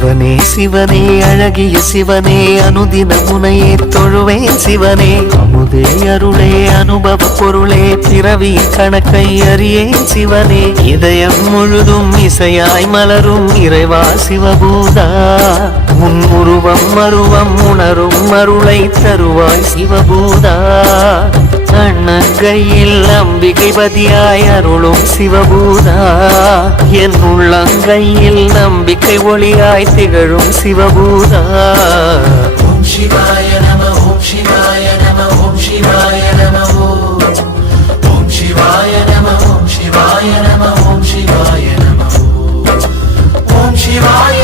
சிவனே சிவனே அழகிய சிவனே அனுதின முனையே தொழுவேன் சிவனே அமுதே அருளே அனுபவ பொருளே பிறவியின் கணக்கை அறியேன் சிவனே இதயம் முழுதும் இசையாய் மலரும் இறைவா சிவபூதா உன் உருவம் மருவம் உணரும் அருளை தருவாய் சிவபூதா அண்ணங்கையில் அம்பிகை பதியாய் அருளும் சிவபூதா என் உள்ளங்கையில் நம்பிக்கை ஒளியாய் திகழும் சிவபூதா ஓம் சிவாய நம ஓம் சிவாய நம ஓம் சிவாய நம ஓம் சிவாய நம ஓம் சிவாய நம ஓம் சிவாய நம ஓம் சிவாய